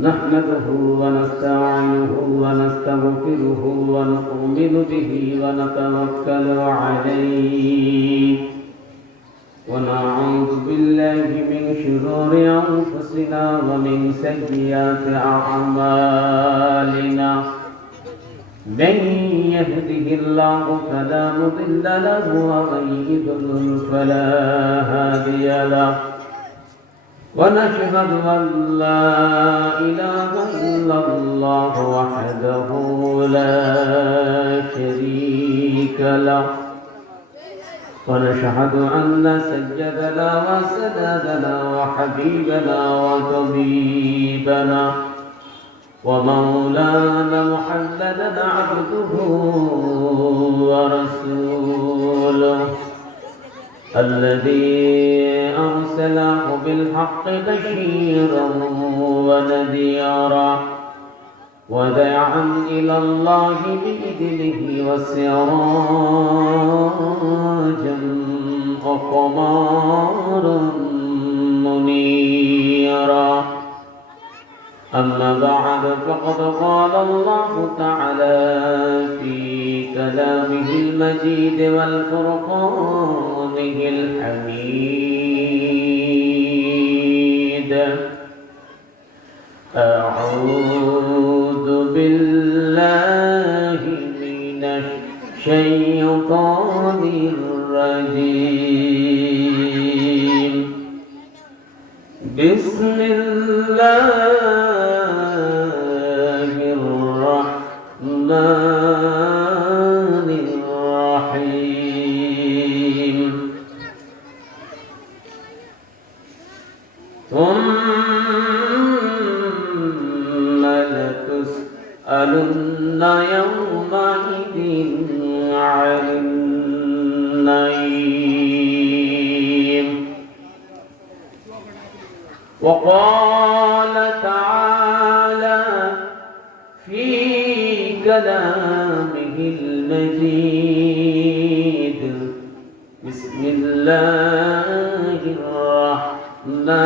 نحمده ونستعينه ونستغفره ونؤمن به ونتوكل عليه ونعوذ بالله من شرور أنفسنا ومن سيئات أعمالنا من يهده الله فلا مضل له ومن يضلل فلا هادي له ونشهد أن لا إله إلا الله وحده لا شريك له ونشهد أن سيدنا وسندنا وحبيبنا وطبيبنا ومولانا محمدا عبده ورسوله الذي أرسله بالحق بشيرا ونذيرا وداعا إلى الله بإذنه وسراجا وقمرا منيرا أما بعد فقد قال الله تعالى في كلامه المجيد والفرقانه الحميد أعوذ بالله من الشيطان الرجيم بسم الله الرحمن الرحيم ثم لتسألن يومئذ عن النعيم وقال تعالى في كلامه المجيد بسم الله الرحمن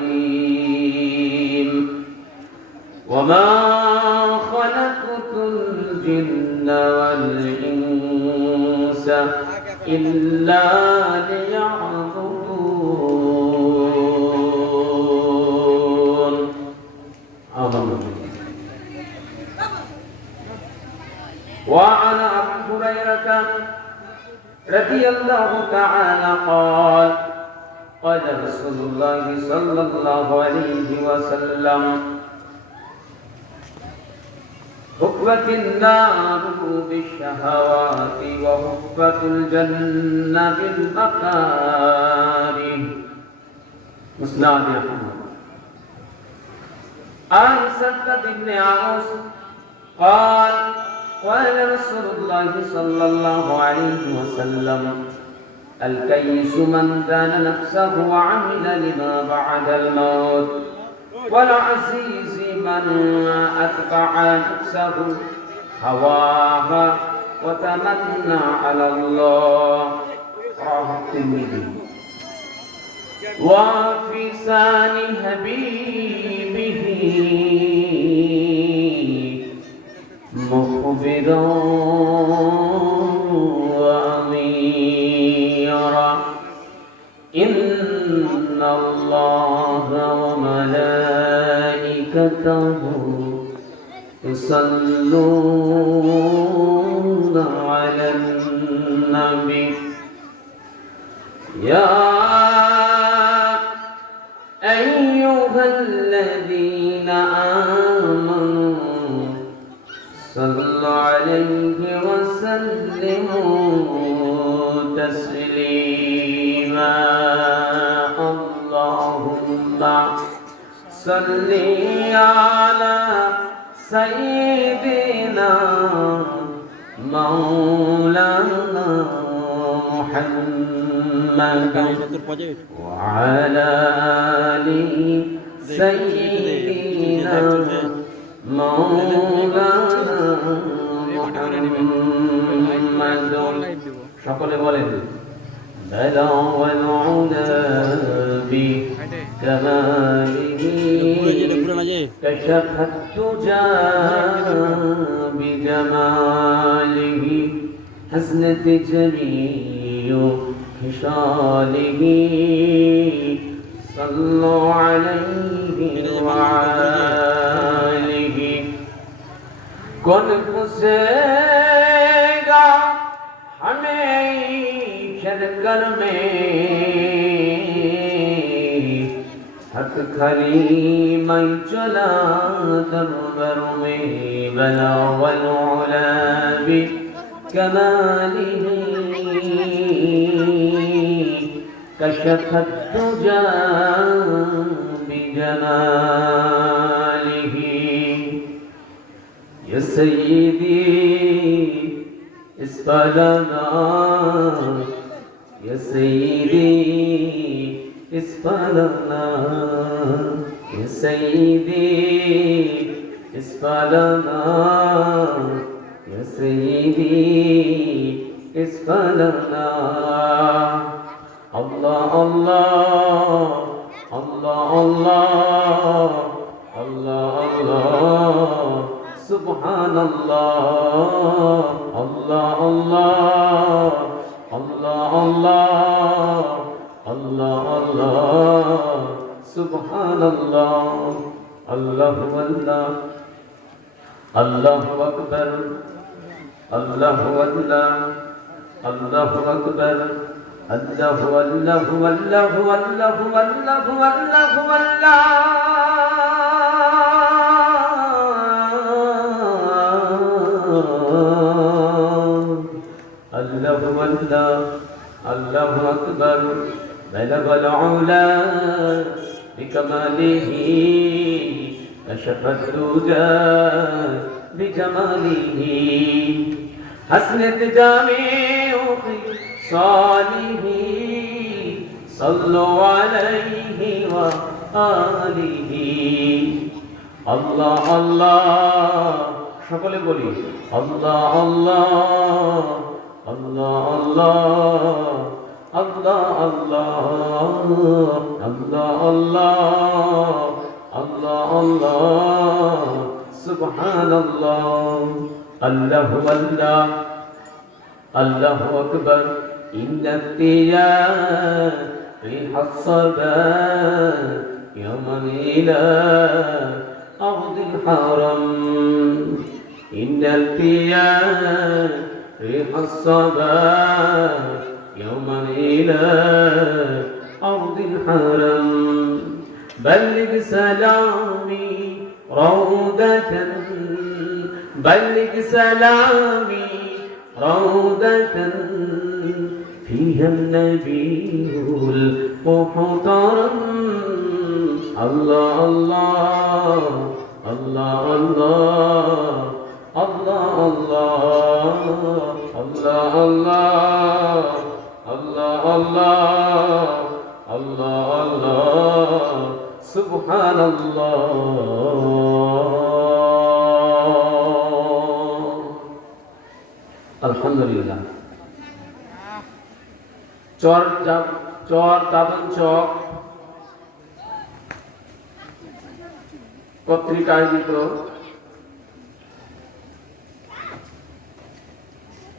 الرحيم وما خلقت الجن والإنس إلا ليعبدون آمين. وعن أبي هريرة رضي الله تعالى قال قال رسول الله صلى الله عليه وسلم حفت النار بالشهوات وحفت الجنة بالمكاره مسند أحمد. عن سدد بن عوس قال قال رسول الله صلى الله عليه وسلم الكيس من دان نفسه وعمل لما بعد الموت والعزيز من أتبع نفسه هواها وتمنى على الله رواه الترمذي. وفي لسان حبيبه مخبرا وأميرا إن الله وملائكته يصلون على النبي يا أيها الذين آمنوا صلوا عليه وسلموا تسليما اللهم صل على سيدنا مولانا محمد وعلى آل سيدنا مولانا محمد সকলে বলেন بلغ والعلا بي كماله كشف الدجى بجماله حسنت جميع خصاله صلوا عليه وآله कौन पूछेगा हमें शरकर में हक खली मैं चला दरबार में बला वलुला भी कमालिही कशफ الدجى بجماله يا سيدي اسفلنا يا سيدي اسفلنا يا سيدي اسفلنا يا سيدي اسفلنا الله الله الله الله الله الله سبحان الله الله الله الله الله الله الله سبحان الله الله الله الله أكبر الله الله الله أكبر الله الله الله الله الله الله الله الله الله الله أكبر بلغ العلا بكماله كشف الدجى بجماله حسنت جميع خصاله صلوا عليه وآله الله الله সকলে বলি আল্লাহ আল্লাহ আল্লাহ আল্লাহ আল্লাহ আল্লাহ আল্লাহ আল্লাহ আল্লাহ সুবহানাল্লাহ আল্লাহু আল্লাহ আল্লাহু আকবার ইন্নাতিয়া ريح الصبا يوما إلى أرض الحرم إن الفيا ريح الصبا يوما إلى أرض الحرم بلغ سلامي روضة بلغ سلامي روضة فيها النبي المحترم الله الله الله الله الله الله الله الله الله الله الله سبحان الله الحمد لله চর দাদন চক কর্তৃক আয়োজিত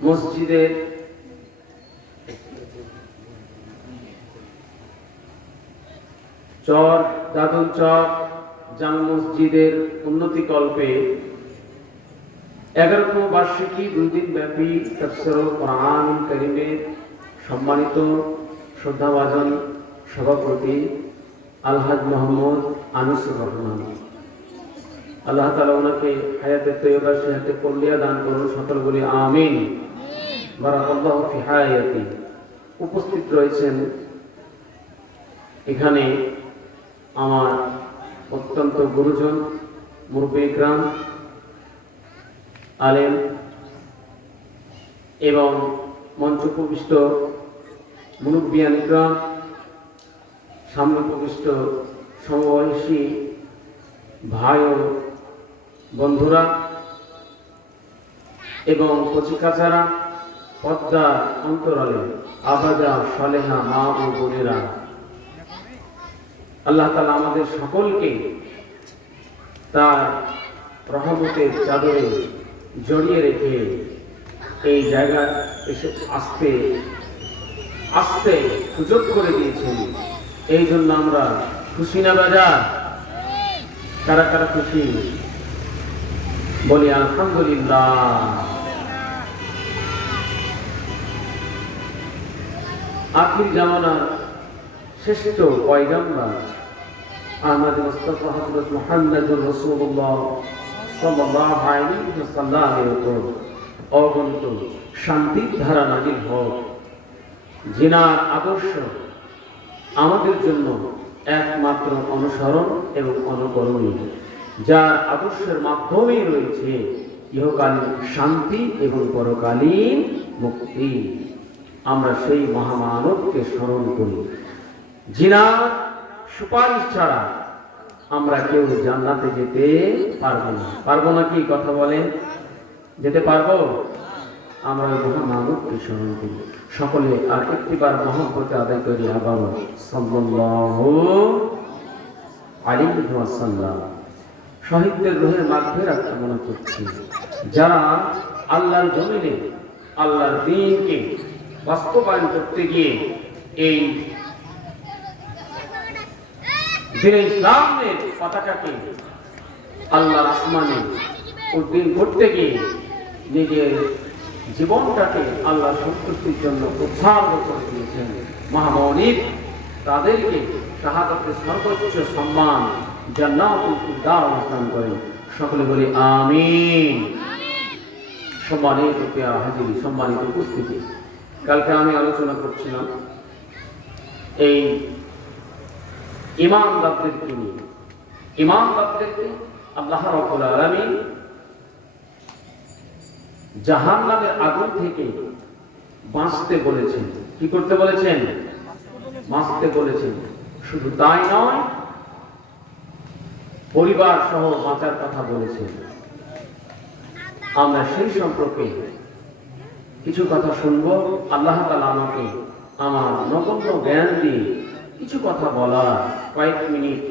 মসজিদের চর দাদন চক জামে মসজিদের উন্নতি কল্পে 11তম বার্ষিকী 2 দিন ব্যাপী তাফসীরুল কোরআন কারীমের সম্মানিত শ্রদ্ধাভাজন সভাপতি আলহাজ মোহাম্মদ আনিসুর রহমান, আল্লাহ তাআলা ওনাকে হায়াতে তৈয়বা সেহাতে কল্লিয়া দান করুন, সকল বলি আমিন। বারাকাল্লাহু ফি হায়াতি। উপস্থিত রয়েছেন এখানে আমার অত্যন্ত গুরুজন, মুরব্বি ইকরাম, আলেম এবং মঞ্চ উপবিষ্ট মুরব্বিয়ান ইকরাম, সামনে উপবিষ্ট সমবয়সী ভাই ও বন্ধুরা এবং কচিকাচারা, পর্দা অন্তরালে আবাদা সালেহা মা ও বোনেরা, আল্লাহ তাআলা আমাদের সকলকে তার রহমতের চাদরে জড়িয়ে রেখে এই জায়গায় এসে আসতে আসতে সুযোগ করে দিয়েছেন। এই জন্য আমরা খুশি না বাজার? কারা কারা খুশি বলি আলহামদুলিল্লাহ। আখির জামানার শ্রেষ্ঠ পয়গম্বর আহমদ মুস্তাফা হযরত মুহাম্মদুর রাসূলুল্লাহ সাল্লাল্লাহু আলাইহি ওয়াসাল্লামের উপর অগণিত শান্তির ধারা নাযিল হোক, যিনার আদর্শ আমাদের জন্য একমাত্র অনুসরণ এবং অনুকরণীয়, যার আদর্শের মাধ্যমেই রয়েছে ইহকালীন শান্তি এবং পরকালীন মুক্তি। আমরা সেই মহামানবকে স্মরণ করি, যিনার সুপারিশ ছাড়া আমরা কেউ জান্নাতে যেতে পারবো না। পারবো না? কি কথা বলেন? যেতে পারবো? আমরা ওই মহামানবকে স্মরণ করি সকলে। আর একটিবার মহব্বতে আদায় করি আবারও সাল্লাল্লাহু আলাইহি ওয়াসাল্লাম। শহীদদের রূহের মাগফিরাত কামনা করছি, যারা আল্লাহর জমিনে আল্লাহর দ্বীনকে বাস্তবায়ন করতে গিয়ে এই দ্বীন ইসলামের পতাকাকে আল্লাহর আসমানে উদ্দিন করতে গিয়ে নিজের জীবনটাকে আল্লাহর সন্তুষ্টির জন্য উৎসর্গ করে দিয়েছেন মহামনিব, তাদেরকে শাহাদাতের সর্বোচ্চ সম্মান জান্নাতুল ফিরদাউস দান করেন। সকলে বলি আমিন। সম্মানিত পেয়ারা হাজিরি, সম্মানিত উপস্থিতি, কালকে আমি আলোচনা করছিলাম এই ঈমানদারদেরকে নিয়ে। ঈমানদারদেরকে আল্লাহ রাব্বুল আলামিন জাহান্নামের আগুন থেকে বাঁচতে বলেছেন। কি করতে বলেছেন? বাঁচতে বলেছেন। শুধু তাই নয়, পরিবার সহ বাঁচার কথা বলেছেন। আমরা সেই সম্পর্কে কিছু কথা শুনব। আল্লাহ তাআলা আমাকে আমার নগণ্য জ্ঞান দিয়ে কিছু কথা বলার কয়েক মিনিট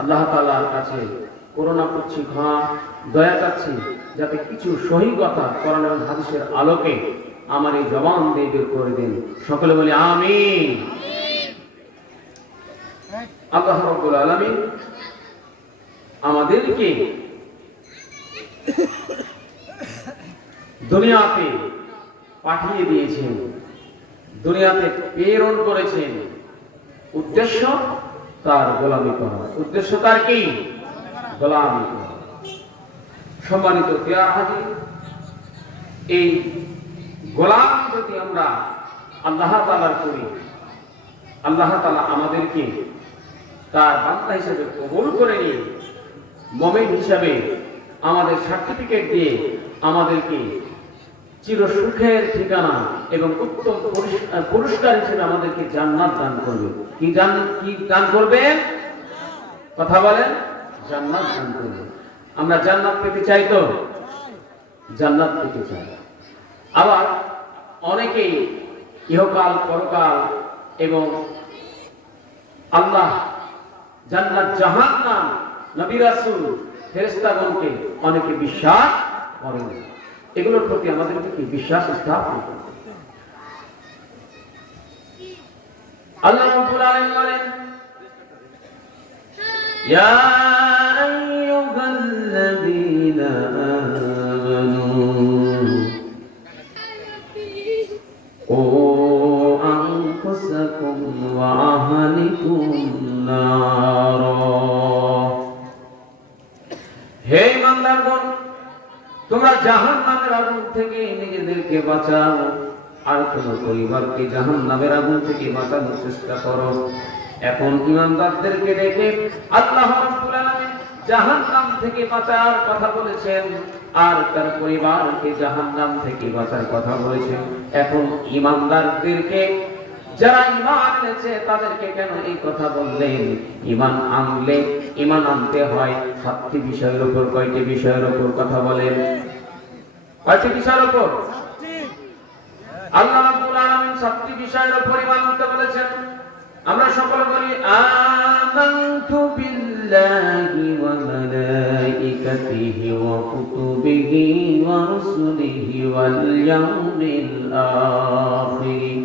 আল্লাহ তাআলার কাছে করুণা করছি, দয়া চাচ্ছি, যাতে কিছু সহি কথা কোরআন এবং হাদিসের আলোকে আমার এই জবান দিয়ে বের করে দেন। সকলে বলি আমিন। আল্লাহ রাব্বুল আলামিন আমাদেরকে দুনিয়াতে পাঠিয়ে দিয়েছেন, দুনিয়াতে প্রেরণ করেছেন। উদ্দেশ্য তার গোলামি করা। উদ্দেশ্য তার কি? গোলামি করা। সম্মানিত পেয়ারা হাজির, এই গোলামি যদি আমরা আল্লাহ তাআলার করি, আল্লাহ তাআলা আমাদেরকে তার বান্দা হিসেবে কবুল করে নিয়ে মুমিন হিসেবে আমাদের সার্টিফিকেট দিয়ে আমাদেরকে চির সুখের ঠিকানা এবং উত্তম পুরস্কার হিসেবে আমাদেরকে জান্নাত দান করবে। কি দান করবেন? কথা বলেন। জান্নাত দান করবে। আমরা জান্নাত পেতে চাই তো? জান্নাত পেতে চাই। আবার অনেকেই ইহকাল পরকাল এবং আল্লাহ, জান্নাত, জাহান্নাম, নবী রাসূল, ফেরেশতাগণকে অনেকে বিশ্বাস করেন। এগুলোর প্রতি আমাদেরকে কি বিশ্বাস স্থাপন করতে হবে। আল্লাহ রাব্বুল আলামিন বলেন, ইয়া আইয়ুহাল্লাযীনা আমানু ও আনফুসাকুম ওয়া আহলিকুম নার। হে ইমানদারগণ, তোমরা জাহান্নামের আগুন থেকে নিজেদেরকে বাঁচাও আর তোমার পরিবারকে জাহান্নামের আগুন থেকে বাঁচানোর চেষ্টা করো। এখন ইমানদারদেরকে ডেকে আল্লাহ রাব্বুল আলামিন জাহান্নাম থেকে বাঁচার কথা বলেছেন আর তার পরিবারকে জাহান্নাম থেকে বাঁচার কথা বলেছেন। এখন ইমানদারদেরকে, যারা ঈমান এনেছে, তাদেরকে কেন এই কথা বললেন? ঈমান আনতে হয় 7টি বিষয়ের উপর। কয়টি বিষয়ের উপর কথা বলেন? কয়টি বিষয়ের উপর? আল্লাহ রাব্বুল আলামিন 7টি বিষয়ের উপর ঈমান আনতে বলেছেন। আমরা সকলে বলি আমানতু বিল্লাহি ওয়া মালাইকাতিহি ওয়া কুতুবিহি ওয়া রুসুলিহি ওয়াল ইয়াউমিল আখির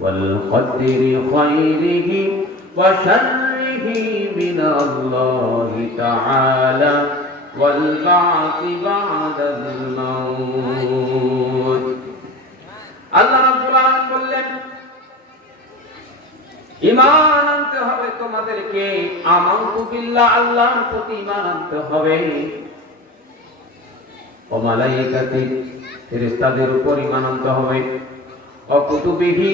ওয়াল কদরি খায়রিহি ওয়া শাররিহি মিনাল্লাহি তাআলা ওয়াল বা'থি বা'দাল মাউত। আল্লাহ রাব্বুল আলামিন বললেন ঈমান আনতে হবে তোমাদেরকে। আমানতু বিল্লাহ, আল্লাহর প্রতি ঈমান আনতে হবে। ও মালাইকাতি, ফেরেশতাদের উপর ঈমান আনতে হবে। ও কুতুবিহি,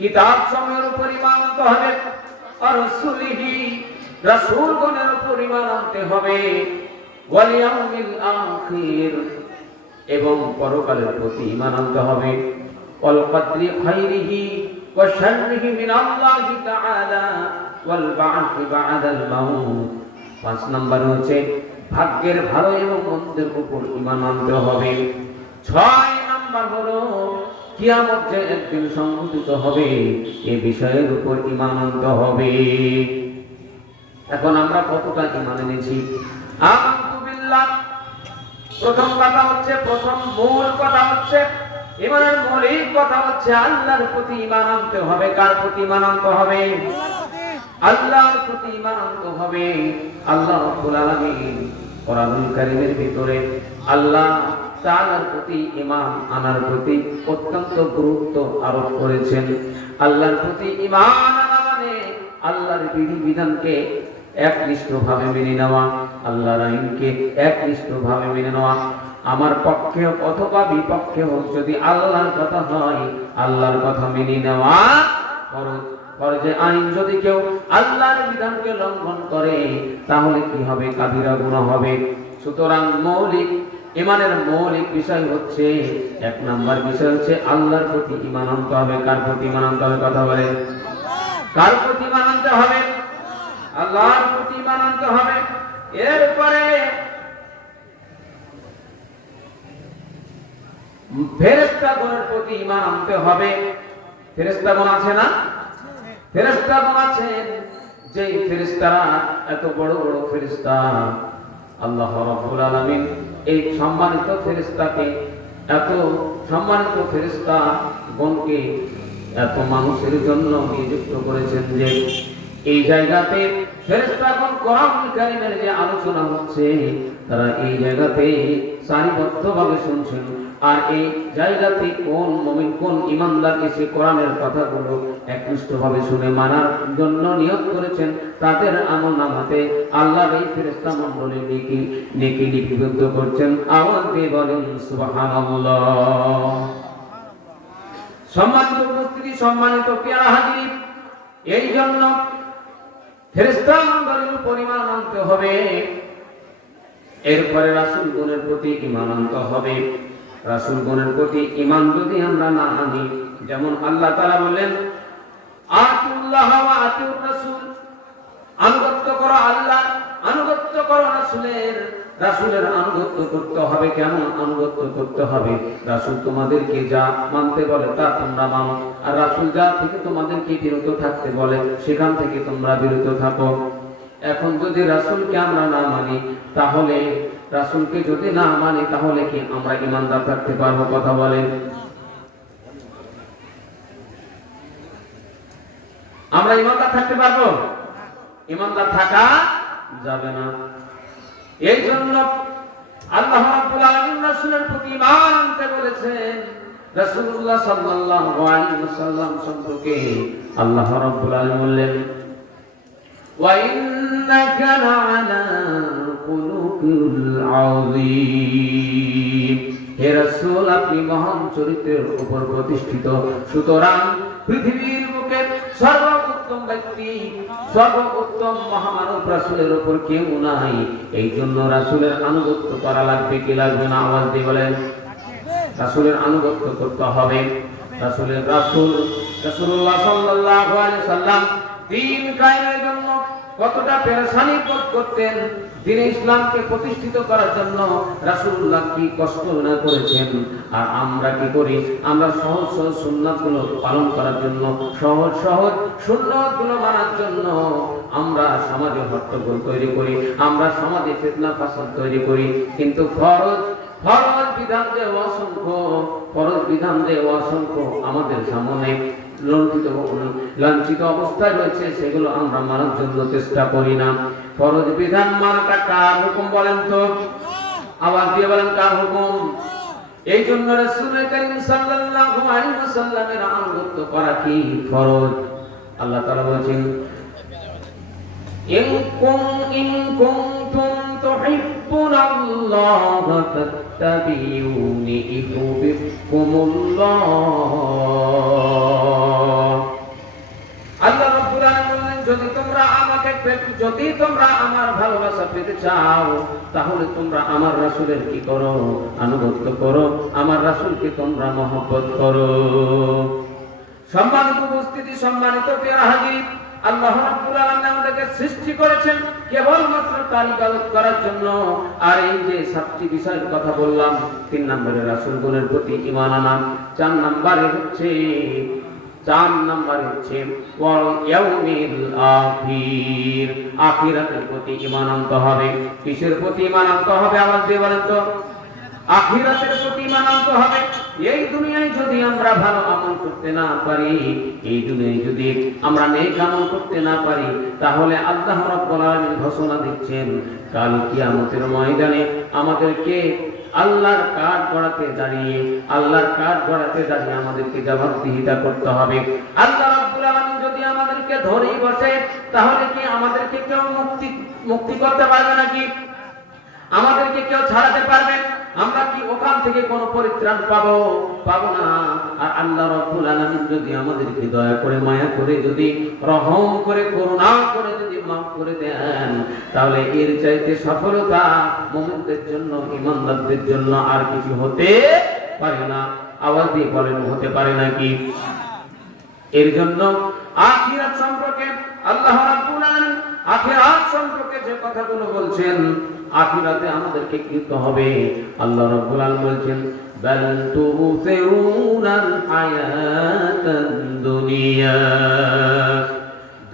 কিতাব সমূহের উপর ঈমান আনতে হবে। আর রাসূলিহি, রাসূলগণের উপর ঈমান আনতে হবে। ওয়াল ইয়াউমিল আখির, এবং পরকালের প্রতি ঈমান আনতে হবে। ওয়াল কদরি খায়রিহি ওয়া শাররিহি মিনাল্লাহি তাআলা ওয়াল বা'থি বা'দাল মাউত। ৫ নম্বর হচ্ছে ভাগ্যের ভালো এবং মন্দের উপর ঈমান আনতে হবে। ৬ নম্বর হলো কিয়ামত যে একদিন সংঘটিত হবে এই বিষয়ের উপর ঈমান আনতে হবে। এখন আমরা কতটা ঈমান এনেছি? আমানতু বিল্লাহ, প্রথম কথা হচ্ছে, প্রথম মূল কথা হচ্ছে, ঈমানের মৌলিক কথা হচ্ছে আল্লাহর প্রতি ঈমান আনতে হবে। কার প্রতি ঈমান আনতে হবে? আল্লাহর প্রতি ঈমান আনতে হবে। আল্লাহ রাব্বুল আলামিন কোরআনুল কারীমের ভিতরে আল্লাহ তাআলার প্রতি ঈমান আনার প্রতি অত্যন্ত গুরুত্ব আরোপ করেছেন। আল্লাহর প্রতি ঈমান আনা মানে আল্লাহর বিধিবিধানকে একনিষ্ঠভাবে মেনে নেওয়া, আল্লাহর আইনকে একনিষ্ঠভাবে মেনে নেওয়া। আমার পক্ষে অথবা বিপক্ষে হোক, যদি আল্লাহর কথা হয় আল্লাহর কথা মেনে নেওয়া ফরজ। ফরজে আইন যদি কেউ আল্লাহর বিধানকে লঙ্ঘন করে তাহলে কি হবে? কাবিরা গুনাহ হবে। সুতরাং মৌলিক ঈমানের মৌলিক বিষয় হচ্ছে, ১ নাম্বার বিষয় হচ্ছে আল্লাহর প্রতি ঈমান আনতে হবে। কার প্রতি ঈমান আনতে হবে? কথা বলেন। কার প্রতি ঈমান আনতে হবে? আল্লাহর প্রতি ঈমান আনতে হবে। এরপরে ফেরেশতাগণের প্রতি ঈমান আনতে হবে। ফেরেশতাগণ আছে না? ফেরেশতাগণ আছেন, যেই ফেরেশতারা এত বড় বড় ফেরেশতা, আল্লাহ রাব্বুল আলামিন এই সম্মানিত ফেরেশতাকে, এত সম্মানিত ফেরেশতা গণকে এত মানুষের জন্য নিযুক্ত করেছেন যে এই জায়গাতে ফেরেশতাগণ কোরআনুল কারীমের যে আলোচনা হচ্ছে তারা এই জায়গাতে সারিবদ্ধভাবে শুনছেন। আর এই জায়গাতে কোন মুমিন, কোন ঈমানদার এসে কোরআনের কথাগুলো একনিষ্ঠভাবে শুনে মানার জন্য নিয়ত করেছেন, তাদের আমলনামাতে আল্লাহর এই ফেরেশতা মণ্ডলী নেকি লিপিবদ্ধ করছেন। আওয়াজ দিয়ে বলেন সুবহানাল্লাহ। সম্মানিত উপস্থিতি, সম্মানিত পেয়ারা হাজির, এই জন্য ফেরেশতা মণ্ডলীর উপর ঈমান আনতে হবে। এরপরে রাসূলগণের প্রতি ঈমান আনতে হবে। রাসূলগণের প্রতি ঈমান যদি আমরা না আনি, যেমন আল্লাহ তাআলা বলেন আতিউল্লাহ ওয়া আতিউর রাসূল, আনুগত্য করো আল্লাহ, আনুগত্য করো রাসূলের। রাসূলের আনুগত্য করতে হবে। কেমন আনুগত্য করতে হবে? রাসূল তোমাদেরকে যা মানতে বলে তা তোমরা মানো, আর রাসূল যা থেকে তোমাদেরকে বিরত থাকতে বলে সেখান থেকে তোমরা বিরত থাকো। এখন যদি রাসূলকে আমরা না মানি, তাহলে রাসূলকে যদি না মানি তাহলে কি আমরা ঈমানদার থাকতে পারবো? কথা বলেন। আমরা ঈমানদার থাকতে পারবো? ঈমানদার থাকা যাবে না। এই জন্য আল্লাহ রাব্বুল আলামিন রাসূলের প্রতি ঈমান আনতে বলেছেন। রাসূলুল্লাহ সাল্লাল্লাহু আলাইহি ওয়াসাল্লাম সম্পর্কে আল্লাহ রাব্বুল আলামিন বললেন ওয়া ইন্নাকা লা'আলা খুলুকিল আযীম। হে রাসূল, আপনি মহান চরিত্রের উপর প্রতিষ্ঠিত। সুতরাং পৃথিবীর বুকে সর্বোত্তম ব্যক্তি, সর্বোত্তম মহামানব রাসূলের উপর কেউ নাই। এই জন্য রাসূলের আনুগত্য করা লাগবে কি লাগবে না? আওয়াজ দিয়ে বলেন। রাসূলের আনুগত্য করতে হবে। রাসূলুল্লাহ সাল্লাল্লাহু আলাইহি সাল্লাম দ্বীন কায়েমের জন্য কতটা পেরেশানি বোধ করতেন দ্বীনে ইসলামকে প্রতিষ্ঠিত করার জন্য রাসূলুল্লাহ কি কষ্ট না করেছেন। আর আমরা কি করি? আমরা সহজ সহজ সুন্নাতগুলো পালন করার জন্য, সহজ সহজ সুন্নাতগুলো মানার জন্য আমরা সমাজে হট্টগোল তৈরি করি, আমরা সমাজে ফিতনা ফাসাদ তৈরি করি। কিন্তু ফরজ বিধান যে অসংখ্য, ফরজ বিধান যে অসংখ্য আমাদের সামনে লাঞ্ছিত অবস্থায় রয়েছে, সেগুলো আমরা মানার জন্য চেষ্টা করি না। ফরজ বিধান মানাটা কার হুকুম বলেন তো? আওয়াজ দিয়ে বলেন, কার হুকুম? এই জন্য রাসূল করিম সাল্লাল্লাহু আলাইহি ওয়াসাল্লামের আনুগত্য করা কি ফরজ। আল্লাহ তাআলা বলেছেন, ইন কুনতুম তুহিব্বুনাল্লাহা ফাত্তাবিউনি ইউহিব্বুকুমুল্লাহ। আল্লাহ রাব্বুল আলামিন বলেন, যদি তোমরা আমার ভালোবাসা পেতে চাও, তাহলে তোমরা আমার রাসূলের কি করো? আনুগত্য করো, আমার রাসূলকে তোমরা মহব্বত করো। সম্মানিত উপস্থিতি, সম্মানিত প্রিয় হাজির, আল্লাহ রাব্বুল আলামিন আমাদেরকে সৃষ্টি করেছেন কেবলমাত্র তার ইবাদত করার জন্য। আর এই যে 7টি বিষয়ের কথা বললাম, 3 নম্বরে রাসূলগণের প্রতি ঈমান আনা, 4 নম্বরে হচ্ছে ওয়াল ইয়াউমিল আখির, আখিরাতের প্রতি ঈমান আনতে হবে। কিসের প্রতি ঈমান আনতে হবে? আওয়াজ দিয়ে বলেন তো। আখিরাতের প্রতি ঈমান আনতে হবে। এই দুনিয়ায় যদি আমরা ভালো আমল করতে না পারি, এই দুনিয়ায় যদি আমরা নেক আমল করতে না পারি, তাহলে আল্লাহ রাব্বুল আলামিন ঘোষণা দিচ্ছেন কাল কিয়ামতের ময়দানে আমাদেরকে আল্লাহর কাঠ গড়াতে দাঁড়িয়ে আমাদেরকে জবাবদিহিতা করতে হবে। আল্লাহ রাব্বুল আলামিন যদি আমাদেরকে ধরেই বসে, তাহলে কি আমাদেরকে কেউ মুক্তি করতে পারবে নাকি? আমাদেরকে কেউ ছাড়াতে পারবে? আমরা কি ওখান থেকে কোনো পরিত্রাণ পাবো না। আর আল্লাহ রাব্বুল আলামিন যদি আমাদেরকে দয়া করে, মায়া করে, যদি রহম করে, করুণা করে যদি মাফ করে দেন, তাহলে এর চাইতে সফলতা মুমিনদের জন্য, ঈমানদারদের জন্য আর কিছু হতে পারে না। আওয়াজ দিয়ে বলেন, হতে পারে নাকি? এর জন্য আখিরাত সম্পর্কে আল্লাহ রাব্বুল আলামিন আখিরাত সম্পর্কে যে কথাগুলো বলছেন, আখিরাতে আমাদেরকে কি করতে হবে? আল্লাহ রাব্বুল আলামিন বলছেন, বাল তুসিরুনাল হায়াতাদ দুনিয়া,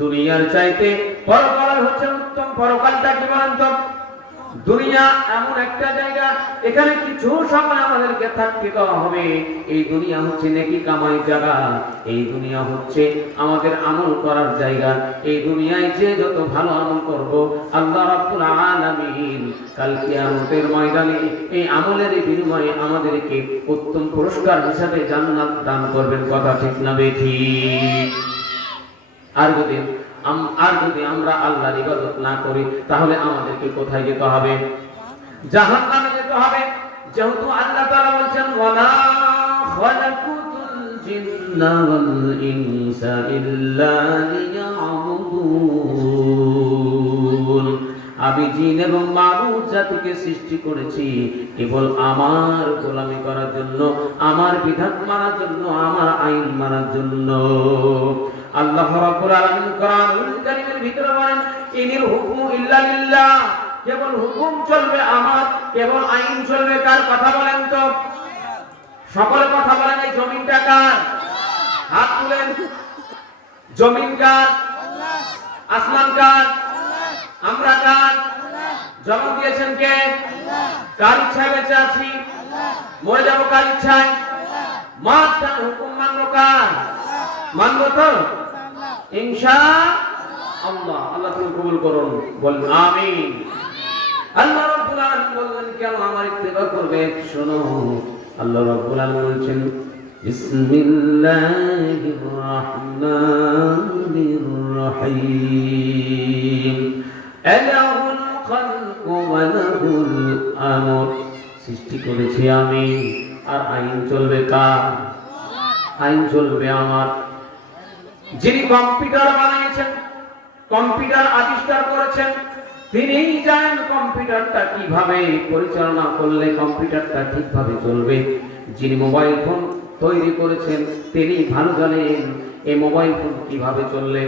দুনিয়ার চাইতে পরকাল হচ্ছে উত্তম। পরকালটা কি বলেন তো? দুনিয়া এমন একটা জায়গা, এখানে কিছু সময় আমাদেরকে থাকতে দেওয়া হবে। এই দুনিয়া হচ্ছে নেকি কামাই জায়গা, এই দুনিয়া হচ্ছে আমাদের আমল করার জায়গা। এই দুনিয়ায় যে যত ভালো আমল করব, আল্লাহ রাব্বুল আলামিন কাল কিয়ামতের ময়দানে এই আমলের বিনিময়ে আমাদেরকে উত্তম পুরস্কার হিসাবে জান্নাত দান করবেন। কথা ঠিক না বেঠিক? আর যদি আমরা আল্লাহর ইবাদত না করি, তাহলে আমাদেরকে কোথায় যেতে হবে? জাহান্নামে যেতে হবে। যেহেতু আল্লাহ তাআলা বলেছেন, ওয়ালা খালাকুতুল জিন্না ওয়াল ইনসা ইল্লা লিয়াবুদুন, আমি জিন এবং মানুষ জাতিকে সৃষ্টি করেছি কেবল আমার গোলামি করার জন্য, আমার বিধান মানার জন্য, আমার আইন মানার জন্য। আল্লাহ রাব্বুল আলামিন কোরআনুল কারীমের ভিতরে বলেন, ইনিল হুকমু ইল্লা লিল্লাহ, কেবল হুকুম চলবে আমার, কেবল আইন চলবে কার? কথা বলেন তো, সকলে কথা বলেন। এই জমিনটা কার? হাত তুলেন। জমিন কার? আসমান কার? আমরা কার? জন্ম দিয়েছেন কে? কার ইচ্ছায় বেঁচে আছি? মরে যাবো কার ইচ্ছায়? মাঝখানে হুকুম মানবো কার? মানবো তো ইনশাআল্লাহ। আল্লাহ তুমি কবুল করুন, বলুন আমিন। আল্লাহ রাব্বুল আলামিন বললেন, কেন আমার ইত্তেবা করবে? শোনো, আল্লাহ রাব্বুল আলামিন বলছেন, বিসমিল্লাহির রাহমানির রহিম, আলাহুল খালকু ওয়া লাহুল আমর, সৃষ্টি করেছি আমি, আর আইন চলবে কার? আইন চলবে আমার। যিনি কম্পিউটার বানিয়েছেন, কম্পিউটার আবিষ্কার করেছেন, তিনিই জানেন কম্পিউটারটা কিভাবে পরিচালনা করলে কম্পিউটারটা ঠিকভাবে চলবে। যিনি মোবাইল ফোন তৈরি করেছেন, তিনি ভালো জানেন এই মোবাইল ফোন কিভাবে চললে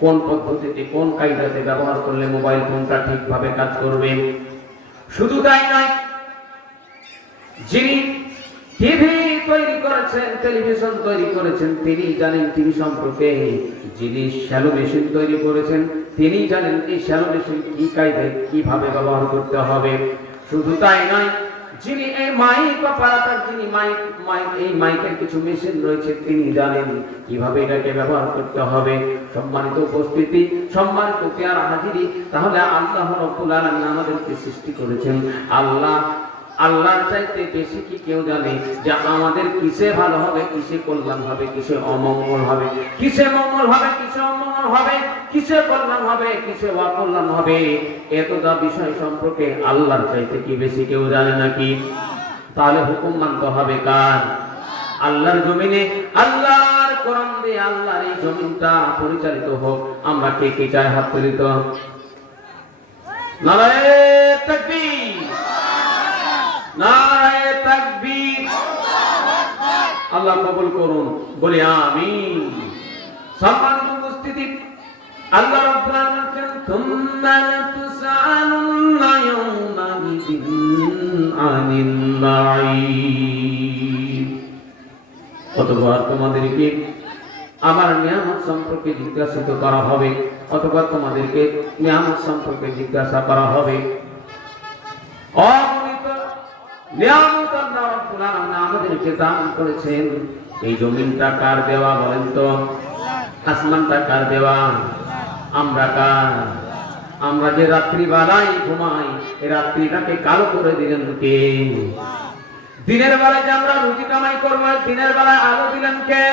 কোন পদ্ধতিতে কোন কায়দাতে ব্যবহার করলে মোবাইল ফোনটা ঠিকভাবে কাজ করবে। শুধু তাই নয়, যিনি টিভি তৈরি করেছেন, টেলিভিশন তৈরি করেছেন, তিনি জানেন টিভি সম্পর্কে। যিনি শ্যালো মেশিন তৈরি করেছেন, তিনি জানেন এই শ্যালো মেশিন কি কায়দায় কিভাবে ব্যবহার করতে হবে। শুধু তাই নয়, যিনি এই মাইক অপারেটর, যিনি এই মাইকের কিছু মেশিন রয়েছে, তিনি জানেন কিভাবে এটাকে ব্যবহার করতে হবে। সম্মানিত উপস্থিতি, সম্মানিত পেয়ারা হাজিরি, তাহলে আল্লাহ রাব্বুল আলামিন আমাদেরকে সৃষ্টি করেছেন। আল্লাহর চাইতে বেশি কি কেউ জানে যে আমাদের কিসে ভালো হবে, কিসে কল্যাণ হবে, কিসে অমঙ্গল হবে, কিসে মঙ্গল হবে, কিসে অমঙ্গল হবে, কিসে কল্যাণ হবে, কিসে অকল্যাণ হবে? এতটা বিষয় সম্পর্কে আল্লাহর চাইতে কি বেশি কেউ জানে নাকি? তাহলে হুকুম মানতে হবে কার? আল্লাহর জমিনে, আল্লাহর কোরআন দিয়ে আল্লাহর এই জমিনটা পরিচালিত হোক। আমরা কে কে চাই হাত তুলি তো? নারায়ে তাকবীর, নারায়ে তাকবীর। আল্লাহ কবুল করুন, বলি আমিন। সম্মানিত উপস্থিতি, আল্লাহ রাব্বুল আলামিন বলেন, "তুম্মা লাতুসআলুন্না ইয়াওমাইযিন আনিন নাঈম।" অতঃপর তোমাদেরকে আমার নিয়ামত সম্পর্কে জিজ্ঞাসিত করা হবে, অথবা তোমাদেরকে নিয়ামত সম্পর্কে জিজ্ঞাসা করা হবে। নিয়ামত আল্লাহ রাব্বুল আলামিন আমাদেরকে দান করেছেন। এই জমিনটা কার দেওয়া বলেন তো? আসমানটা কার দেওয়া? আমরা কার? আমরা যে রাত্রি বেলায় ঘুমাই, এই রাত্রিটাকে কালো করে দিলেন কে? দিনের বেলায় যে আমরা রুজি কামাই করবো, দিনের বেলায় আলো দিলেন কে?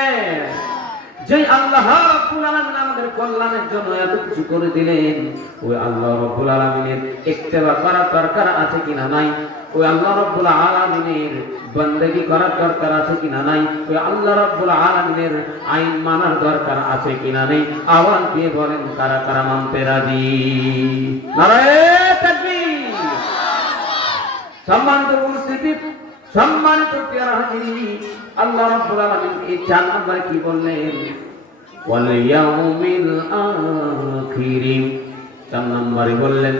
যে আল্লাহ রাব্বুল আলামিন আমাদের কল্যাণের জন্য এত কিছু করে দিলেন, ওই আল্লাহ রাব্বুল আলামিনের ইত্তেবা করার দরকার আছে কিনা নাই? ওই আল্লাহ রাব্বুল আলামিনের বন্দেগী করার দরকার আছে কিনা নাই? ওই আল্লাহ রাব্বুল আলামিনের আইন মানার দরকার আছে কিনা নেই? আওয়াজ দিয়ে বলেন, কারা কারা মানতে রাজি? নারায়ে তাকবীর। সম্মানিত উপস্থিতি, সম্মানিত পেয়ারা হাজিরি, আল্লাহ রাব্বুল আলামিন এই 4 নম্বরে কি বললেন? ওয়াল ইয়াউমিল আখির। 4 নম্বরে বললেন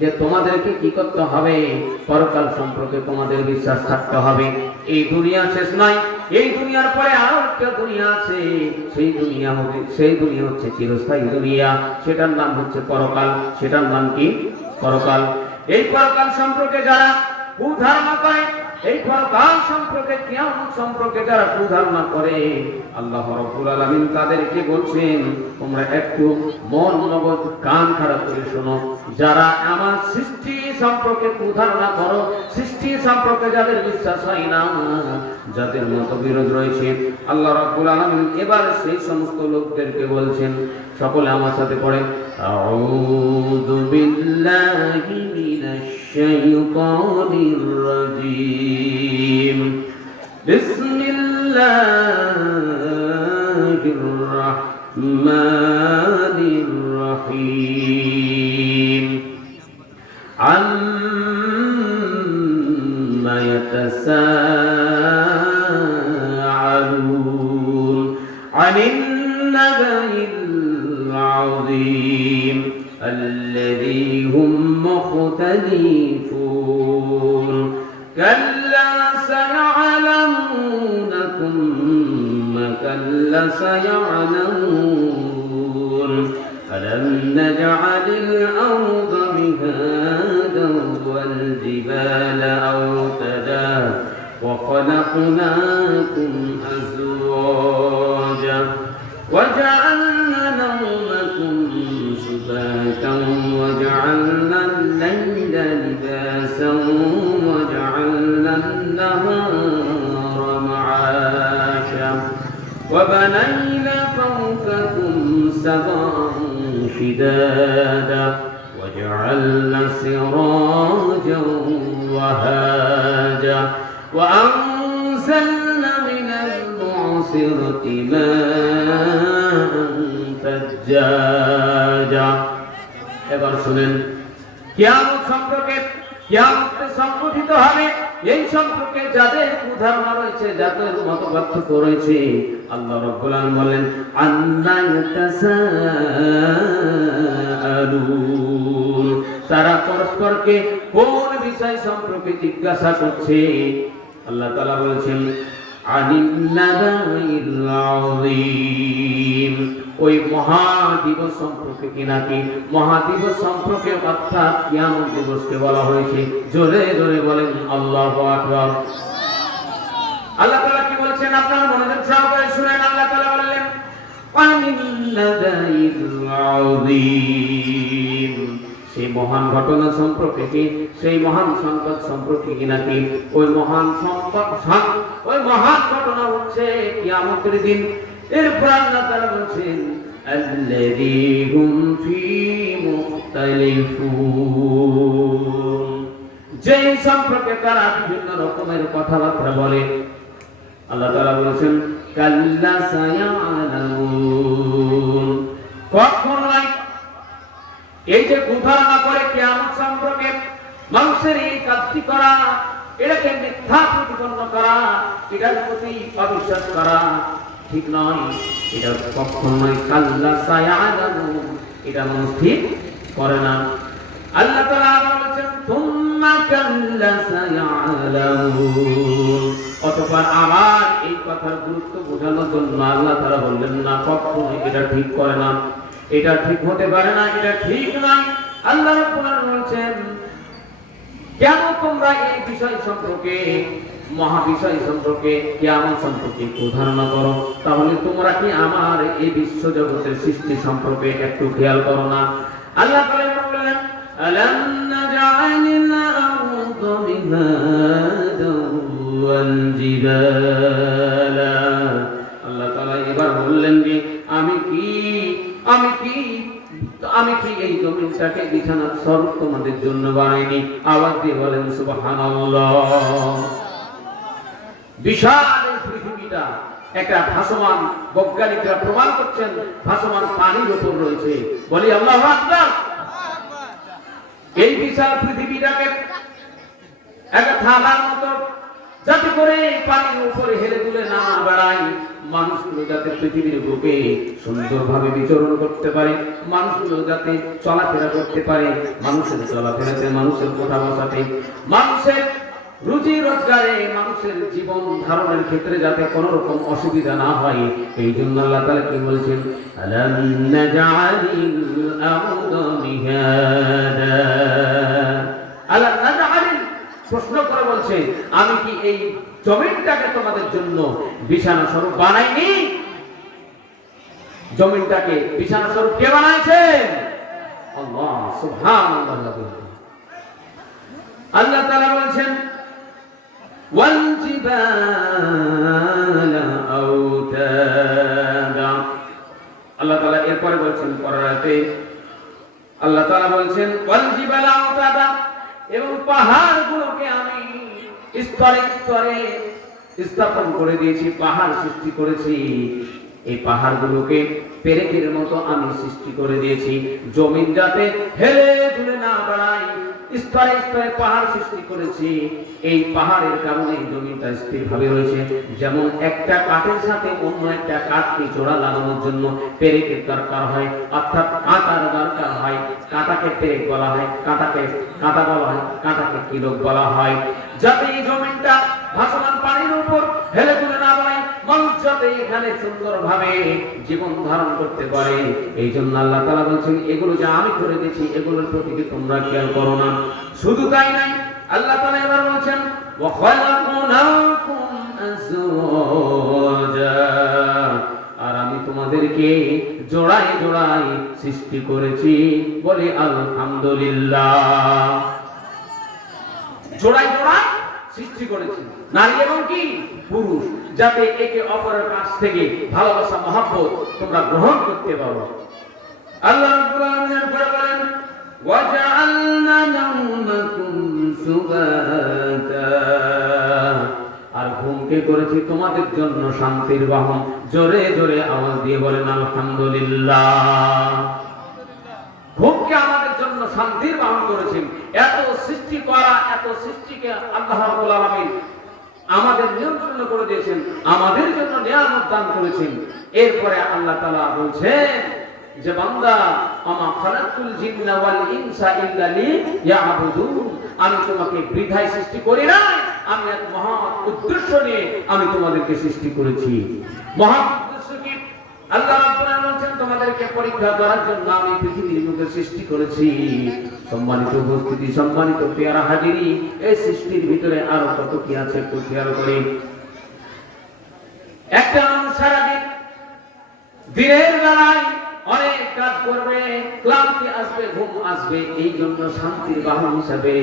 যে তোমাদেরকে কি করতে হবে? পরকাল সম্পর্কে তোমাদের বিশ্বাস থাকতে হবে। এই দুনিয়া শেষ নয়, এই দুনিয়ার পরে আরো একটা দুনিয়া আছে। সেই দুনিয়া হচ্ছে চিরস্থায়ী দুনিয়া, সেটার নাম হচ্ছে পরকাল। সেটার নাম কি? পরকাল। এই পরকাল সম্পর্কে যারা কুধারণা করে, এই পরকাল সম্পর্কে, কিয়ামত সম্পর্কে যারা কুধারণা করে, আল্লাহ রাব্বুল আলামিন তাদেরকে বলছেন, তোমরা একটু মন মগজ কান খারাপ করে শোনো। যারা আমার সৃষ্টি সম্পর্কে কুধারণা করো, সৃষ্টি সম্পর্কে যাদের বিশ্বাস হয় না, যাদের মতবিরোধ রয়েছে, আল্লাহ রাব্বুল আলামিন এবার সেই সমস্ত লোকদেরকে বলছেন, সকলে আমার সাথে পড়েন, আউযু বিল্লাহি মিনাশ শাইতানির রাজীম, বিসমিল্লাহির রাহমানির রাহিম, আম্মা ইয়াতাসাআলুন আনিন নাবাইল আযীম الذي هم مختلفون كلا سيعلمون ثم كلا سيعلمون ألم نجعل الأرض مهادا والجبال أوتادا وخلقناكم أزواجا وجعلنا نومكم سباتا وجعلنا الليل لباسا وجعلنا النهار معاشا وبنينا فوقكم سبعا شدادا وجعلنا سراجا وهاجا وأنزلنا من المعصرة ماء ثجاجا। এবার শুনেন, কিয়ামত সম্পর্কে, কিয়ামত সংঘটিত হবে এই সম্পর্কে যাদের ধারণা রয়েছে, যাদের মতপার্থক্য রয়েছে, আল্লাহ রাব্বুল আলামিন বলেন আন্না ইয়াতাসাআলুন, তারা পরস্পরকে কোন বিষয় সম্পর্কে জিজ্ঞাসা করছে। আল্লাহ তাআলা বলেছেন আনিন নাবাইল আযীম, ওই মহাদিবস সম্পর্কে কি নাকি মহাদিবস সম্পর্কে অর্থাৎ কিয়ামত দিবসকে বলা হয়েছে। জোরে জোরে বলেন আল্লাহু আকবার। আল্লাহ তাআলা কি বলেছেন আপনারা মনোযোগ সহকারে শুনেন। আল্লাহ তাআলা বললেন আনিন নাবাইল আযীম, সেই মহান ঘটনা সম্পর্কে কি, সেই মহান সংকট সম্পর্কে কি নাকি ওই মহান সংকট, ওই মহান ঘটনা হচ্ছে কিয়ামতের দিন। এরপর আল্লাহ তাআলা বলেন আল্লাযী হুম ফী মুখতালিফুন, যে সম্পর্কে তারা বিভিন্ন রকমের কথাবার্তা বলে। আল্লাহ তাআলা বলেছেন কাল্লা সায়ালামুন, কখনোই এই যে ধারণা করে কিয়ামত সম্পর্কে মানুষের এই কাজটি করা, এটাকে মিথ্যা প্রতিপন্ন করা, এটার প্রতি অবিশ্বাস করা ঠিক নয়। এটা কখনোই কাল্লা সায়ালামুন, এটা মানুষ ঠিক করে না। আল্লাহ তাআলা বলেছেন তুম্মা কাল্লা সায়ালামুন, অতঃপর আবার এই কথার গুরুত্ব বোঝানোর জন্য আল্লাহ তাআলা বললেন না কখনোই এটা ঠিক করে না, এটা ঠিক হতে পারে না, এটা ঠিক নয়। আল্লাহ রাব্বুল আলামিন বলেন কেন তোমরা এই বিষয় সম্পর্কে, মহা বিষয় সম্পর্কে, কিয়ামত সম্পর্কে ধারণা করো, তাহলে তোমরা কি আমার এই বিশ্ব জগতের সৃষ্টি সম্পর্কে একটু খেয়াল করো না? আল্লাহ তাআলা বলেন আলাম নাজআলিল আরদা মিহাদান ওয়াল জিবালা, আল্লাহ তাআলা এবার বললেন যে আমি কি এই জমিনটাকে বিছানার স্বরূপ তোমাদের জন্য বানাইনি? আওয়াজ দিয়ে বলেন সুবহানাল্লাহ। বিশাল এই পৃথিবীটা একটা ভাসমান, বৈজ্ঞানিকরা প্রমাণ করছেন ভাসমান পানির উপর রয়েছে। বলি আল্লাহু আকবার। এই বিশাল পৃথিবীটাকে একটা থালার মতো যাতে করে পানির উপরে হেলে দুলে না বেড়ায়, মানুষগুলো যাতে পৃথিবীর বুকে সুন্দরভাবে বিচরণ করতে পারে, মানুষগুলো যাতে চলাফেরা করতে পারে, মানুষের চলাফেরাতে, মানুষের কথা বসাতে, মানুষের রুজি রোজগারে, মানুষের জীবন ধারণের ক্ষেত্রে যাতে কোনো রকম অসুবিধা না হয়, এই জন্য আল্লাহ তাআলা কি বলছেন আলাম নাজআলিল আরদা মিহাদা। আলাম নাজআলিল, প্রশ্ন করে বলছে আমি কি এই জমিনটাকে তোমাদের জন্য বিছানা স্বরূপ বানাইনি? জমিনটাকে বিছানা স্বরূপ কে বানাইছেন? আল্লাহ, সুবহানাল্লাহ। আল্লাহ তাআলা বলেন ওয়াল জিবালা আওতাদা। আল্লাহ তাআলা এরপরে বলেন পরাতে, আল্লাহ তাআলা বলেন ওয়াল জিবালা আওতাদা, এবং পাহাড়গুলোকে আমি স্তরে স্তরে স্থাপন করে দিয়েছি, পাহাড় সৃষ্টি করেছি। এই পাহাড়গুলোকে পেরেকের মতো আমি সৃষ্টি করে দিয়েছি, জমিন যাতে হেলে দুলে না বেড়ায়, স্তরে স্তরে পাহাড় সৃষ্টি করেছি। এই পাহাড়ের কারণে জমিটা স্থিরভাবে রয়েছে। যেমন একটা কাঠের সাথে অন্য একটা কাঠকে জোড়া লাগানোর জন্য পেরেকের দরকার হয়, অর্থাৎ কাঁটার দরকার হয়। কাঁটাকে পেরেক বলা হয়, কাঁটাকে কাঁটা বলা হয়, কাঁটাকে কিলক বলা হয়। যাতে এই জমিনটা ভাসমান পানির উপর হেলে দুলে না বেড়ায়, মানুষ যাতে এখানে সুন্দরভাবে জীবন ধারণ করতে পারে, এই জন্য আল্লাহ তাআলা বলছেন এগুলো যা আমি করে দিয়েছি এগুলোর প্রতি তোমরা খেয়াল করো না। শুধু তাই নাই, আল্লাহ তাআলা এবার বলছেন ওয়া খালাকনাকুম আজওয়াজা, আর আমি তোমাদেরকে জোড়ায় জোড়ায় সৃষ্টি করেছি। বলি আলহামদুলিল্লাহ। জোড়ায় জোড়ায় সৃষ্টি করেছি, নারী এবং কি পুরুষ, যাতে একে অপরের কাছ থেকে ভালোবাসা, মহব্বত তোমরা গ্রহণ করতে পারো। আল্লাহ রাব্বুল আলামিন বলেন ওয়াজআলনা নাওমাকুম সুবাতা, আর ঘুমকে করেছি তোমাদের জন্য শান্তির বাহন। জোরে জোরে আওয়াজ দিয়ে বলেন আলহামদুলিল্লাহ। ঘুমকে আমাদের আমাদের জন্য শান্তির বাহন করেছেন। এত সৃষ্টি করা, এত সৃষ্টিকে আল্লাহ রাব্বুল আলামিন আমাদের নিয়ন্ত্রণ করে দিয়েছেন, আমাদের জন্য নিয়ামত দান করেছেন। এরপরে আল্লাহ তাআলা বলছেন যে বান্দা, আমা খালাকুল জিন্না ওয়াল ইনসা ইল্লা লিয়াবুদুন, আমি তোমাকে বৃথায় সৃষ্টি করি না, আমি এক মহৎ উদ্দেশ্য নিয়ে আমি তোমাদেরকে সৃষ্টি করেছি। মহৎ উদ্দেশ্য কি? আল্লাহ রাব্বুল আলামিন বলেন তোমাদেরকে পরীক্ষা করার জন্য আমি পৃথিবীর বুকে সৃষ্টি করেছি। সম্মানিত উপস্থিতি, সম্মানিত পেয়ারা হাজিরি, এই সৃষ্টির ভিতরে আরো কত কি আছে একটু খেয়াল করি। একটা মানুষ সারাদিন দিনের বেলায় অনেক কাজ করবে, ক্লান্তি আসবে, ঘুম আসবে, এই জন্য শান্তির বাহন হিসাবে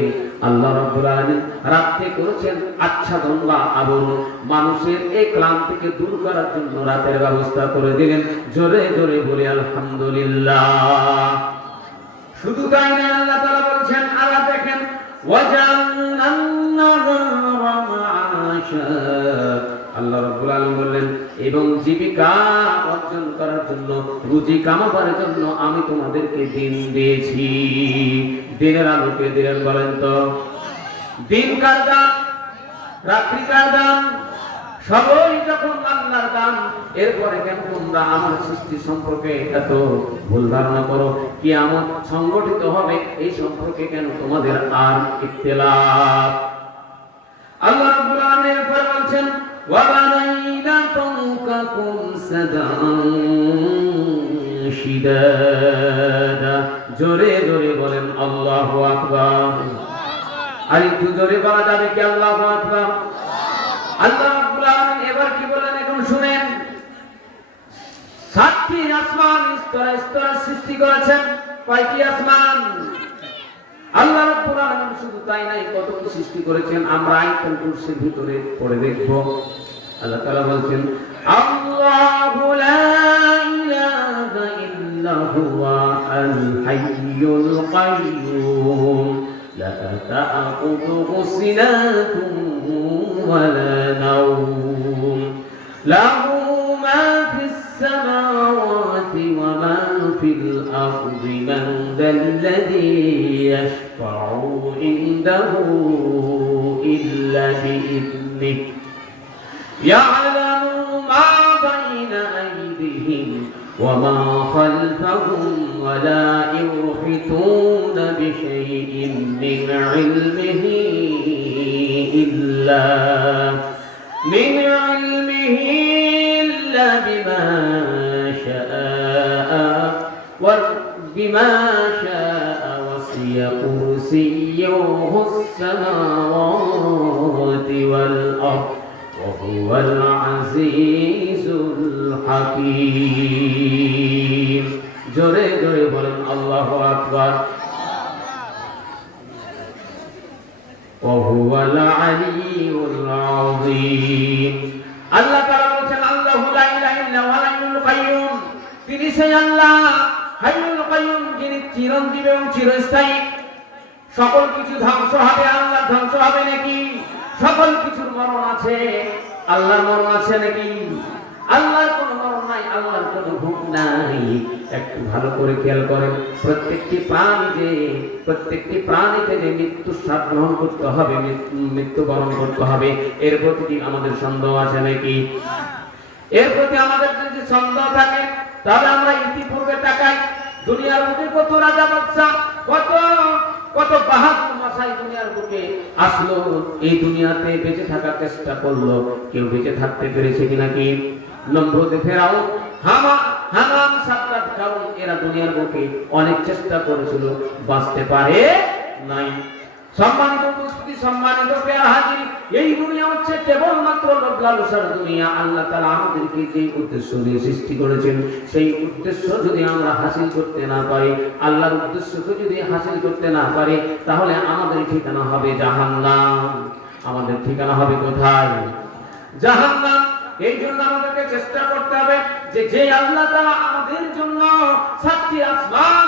আল্লাহ রাব্বুল আলামিন রাতে করেছেন আচ্ছাদন বা আবরণ। মানুষের এই ক্লান্তিকে দূর করার জন্য রাতের ব্যবস্থা করে দিলেন। জোরে জোরে বলি আলহামদুলিল্লাহ। শুধু তাই না, আল্লাহ তাআলা বলছেন, আল্লাহ দেখেন, ওয়াজান্নান নাহারা মাআশা, আল্লাহ রাব্বুল আলামিন বললেন এবং জীবিকা অর্জন করার জন্য, রুজি কামাবার জন্য আমি তোমাদেরকে দিন দিয়েছি। দিনের আলোকে দিলেন। বলেন তো, দিন কার দান, রাত্রি কার দান? সবই যখন আল্লাহর দান, এরপরে কেন তোমরা আমার সৃষ্টি সম্পর্কে এত ভুল ধারণা করো? কিয়ামত সংগঠিত হবে এই সম্পর্কে কেন তোমাদের আর ইখতিলাফ? আল্লাহ রাব্বুল আলামিন এরপর বলছেন, وَبَنَيْنَا فَوْقَكُمْ سَبْعًا شِدَادًا। জোরে জোরে বলেন আল্লাহু আকবার। আর একটু জোরে বলা যাবে কি আল্লাহু আকবার? আল্লাহ রাব্বুল আলামিন এবার কি বলেন এখন শুনেন। সাতটি আসমান স্তরে স্তরে সৃষ্টি করেছেন। কয়টি আসমান? আল্লাহ রাব্বুল আলামিন শুধু তাই নাই, কত কি সৃষ্টি করেছেন আমরা আয়াতুল কুরসির ভিতরে পড়ে দেখব। আল্লাহ তাআলা বলছেন, আল্লাহু লা ইলাহা ইল্লা হুয়া আল হাইয়ুল কাইয়্যুম লা তা'খুযুহু সিনাতুন ওয়া লা নাওম লাহু মা ফিস সামাওয়াতি ওয়া মা ফিল আরদি মান যাল্লাযী ইয়াশফা'ু ইনদাহু ইল্লা বিইذনিহি يعلم ما بين أيديهم وما خلفهم ولا يحيطون بشيء من علمه إلا بما شاء وسع كرسيه السماوات والأرض وهو العزيز الحكيم। জোরে জোরে বলেন আল্লাহু আকবার। وهو العلي العظيم। আল্লাহ তাআলা বলেন, আল্লাহু লা ইলাহা ইল্লা হুয়াল হাইয়ুল কাইয়্যুম, তিনি সেই আল্লাহ হাইয়ুল কাইয়্যুম, যিনি চিরঞ্জীব এবং চিরস্থায়ী। সকল কিছু ধ্বংস হবে, আল্লাহ ধ্বংস হবে নাকি? সকল কিছুর মরণ আছে, আল্লাহর মরণ আছে নাকি? আল্লাহর কোনো মরণ নাই, আল্লাহর কোনো ঘুম নাই। একটু ভালো করে খেয়াল করেন, প্রত্যেকটি প্রাণীকে যে মৃত্যু স্বাদ গ্রহণ করতে হবে, মৃত্যুবরণ করতে হবে, এর প্রতি আমাদের সন্দেহ আছে নাকি? এর প্রতি আমাদের যদি সন্দেহ থাকে, তাহলে আমরা ইতিপূর্বে তাকাই, দুনিয়ার বুকে কত রাজা বাদশা, কত বাহাদুর মাসাই দুনিয়ার বুকে আসলো, এই দুনিয়াতে বেঁচে থাকার চেষ্টা করলো, কেউ বেঁচে থাকতে পেরেছে কিনা? কি নমরুদ, ফেরাউন, হামান, সাদ্দাত, কারণ এরা দুনিয়ার বুকে অনেক চেষ্টা করেছিল, বাঁচতে পারে নাই। সম্মানিত উপস্থিতি, সম্মানিত পেয়ারা হাজির, এই দুনিয়া হচ্ছে কেবলমাত্র লোভ লালসার দুনিয়া। আল্লাহ তাআলা আমাদেরকে যে উদ্দেশ্য নিয়ে সৃষ্টি করেছেন, সেই উদ্দেশ্য যদি আমরা হাসিল করতে না পারি, আল্লাহর উদ্দেশ্যকে যদি হাসিল করতে না পারি, তাহলে আমাদের ঠিকানা হবে জাহান্নাম। আমাদের ঠিকানা হবে কোথায়? জাহান্নাম। এই জন্য আমাদেরকে চেষ্টা করতে হবে যে আল্লাহ তাআলা আমাদের জন্য সাতটি আসমান